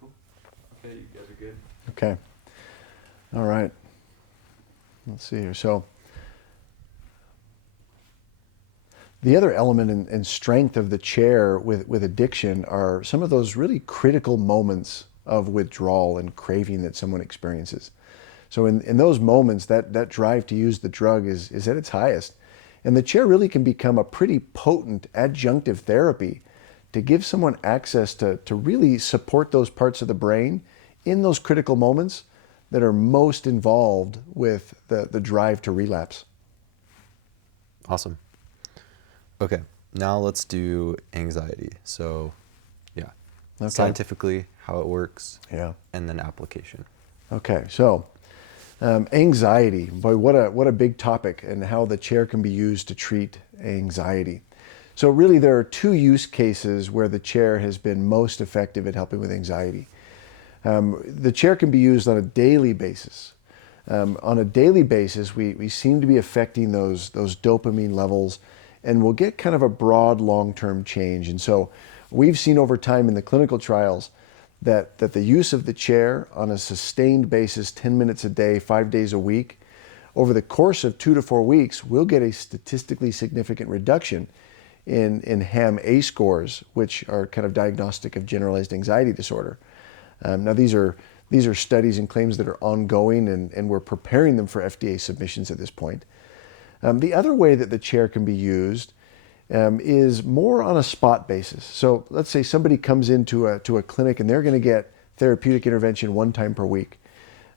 Cool. Okay, you guys are good. Okay. All right. Let's see here. So the other element and strength of the chair with addiction are some of those really critical moments of withdrawal and craving that someone experiences. So in those moments, that drive to use the drug is at its highest. And the chair really can become a pretty potent adjunctive therapy to give someone access to really support those parts of the brain in those critical moments that are most involved with the drive to relapse. Awesome. Okay, now let's do anxiety. So, yeah, Okay. scientifically, how it works, Yeah. and then application. Okay, so anxiety, boy, what a big topic, and how the chair can be used to treat anxiety. So really there are two use cases where the chair has been most effective at helping with anxiety. The chair can be used on a daily basis. On a daily basis, we seem to be affecting those dopamine levels, and we'll get kind of a broad long-term change. And so we've seen over time in the clinical trials that the use of the chair on a sustained basis, 10 minutes a day, 5 days a week, over the course of 2 to 4 weeks, we'll get a statistically significant reduction in HAM-A scores, which are kind of diagnostic of generalized anxiety disorder. Now these are studies and claims that are ongoing, and we're preparing them for FDA submissions at this point. The other way that the chair can be used is more on a spot basis. So let's say somebody comes into a clinic and they're going to get therapeutic intervention 1 time per week,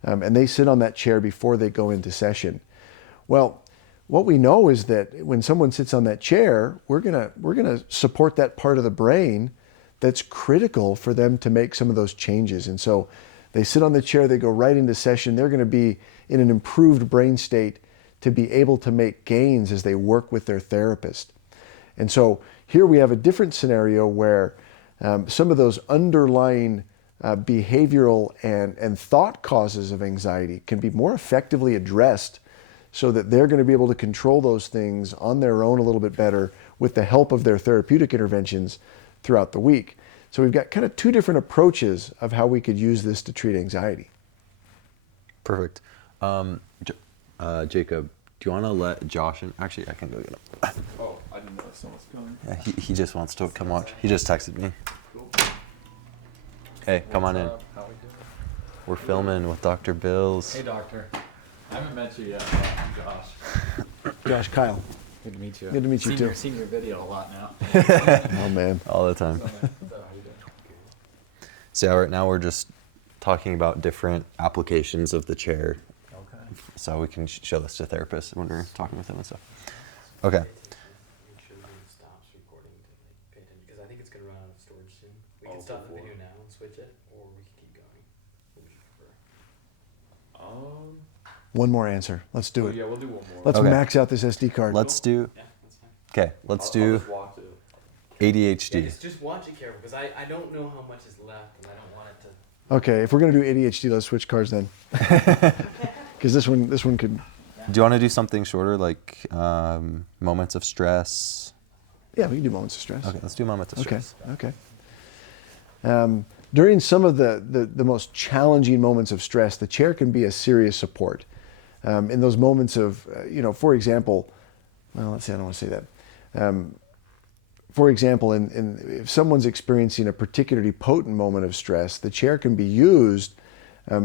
and they sit on that chair before they go into session. Well, what we know is that when someone sits on that chair, we're gonna support that part of the brain that's critical for them to make some of those changes. And so they sit on the chair, they go right into session, they're going to be in an improved brain state to be able to make gains as they work with their therapist. And so here we have a different scenario where some of those underlying behavioral and thought causes of anxiety can be more effectively addressed, so that they're going to be able to control those things on their own a little bit better with the help of their therapeutic interventions throughout the week. So we've got kind of 2 different approaches of how we could use this to treat anxiety. Perfect. Jacob, do you want to let Josh in? Actually, I can go get him. Oh, I didn't know someone was coming. Yeah, he just wants to come watch. He just texted me. Cool. Hey, come on in. What's up? How we doing? We're filming with Dr. Bills. Hey, doctor. I haven't met you yet, Josh. Josh, Kyle. Good to meet you. Good to meet you, too. Seen your video a lot now. Oh man. All the time. So, how you doing? So yeah, right now we're just talking about different applications of the chair, Okay. so we can show this to therapists when we're talking with them and stuff. Okay. Make sure it stops recording to like pay attention, because I think it's gonna run out of storage soon. We can stop the video now and switch it, or we can keep going. What would you prefer? One more answer. Let's do it. Yeah, we'll do one more. Let's Okay. max out this SD card. Let's do. Yeah, that's fine. Okay. Let's I'll do just watch it. Yeah, ADHD. just watch it careful, because I don't know how much is left, and I don't want it to. Okay, if we're gonna do ADHD, let's switch cards then. Because this one could. Do you want to do something shorter, like moments of stress? Yeah, we can do moments of stress. Okay, let's do moments of Okay. stress. Okay. During some of the most challenging moments of stress, the chair can be a serious support. In those moments of, for example, well, let's say I don't want to say that. For example, if someone's experiencing a particularly potent moment of stress, the chair can be used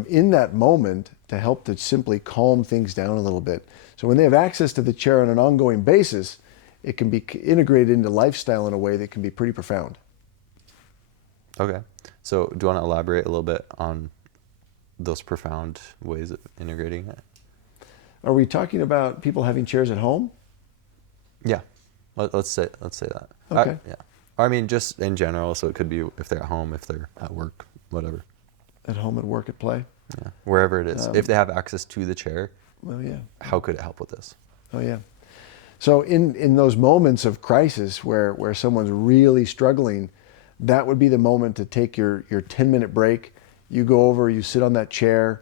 in that moment to help to simply calm things down a little bit. So when they have access to the chair on an ongoing basis, it can be integrated into lifestyle in a way that can be pretty profound. Okay. So do you want to elaborate a little bit on those profound ways of integrating it? Are we talking about people having chairs at home? Yeah. Let's say that. Okay. Yeah. I mean, just in general. So it could be if they're at home, if they're at work, whatever. At home, at work, at play? Yeah. Wherever it is. If they have access to the chair, Well, yeah. how could it help with this? Oh, yeah. So in those moments of crisis where someone's really struggling, that would be the moment to take your 10-minute break. You go over, you sit on that chair.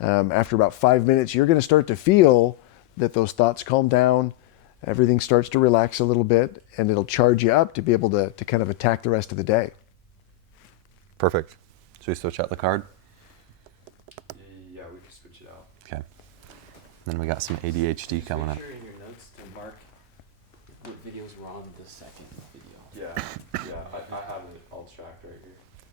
After about 5 minutes, you're going to start to feel that those thoughts calm down. Everything starts to relax a little bit, and it'll charge you up to be able to kind of attack the rest of the day. Perfect. Should we switch out the card? Yeah, we can switch it out. Okay. Then we got some ADHD coming up. Make sure in your notes to mark what videos were on the second video. Yeah, I have it all tracked right here.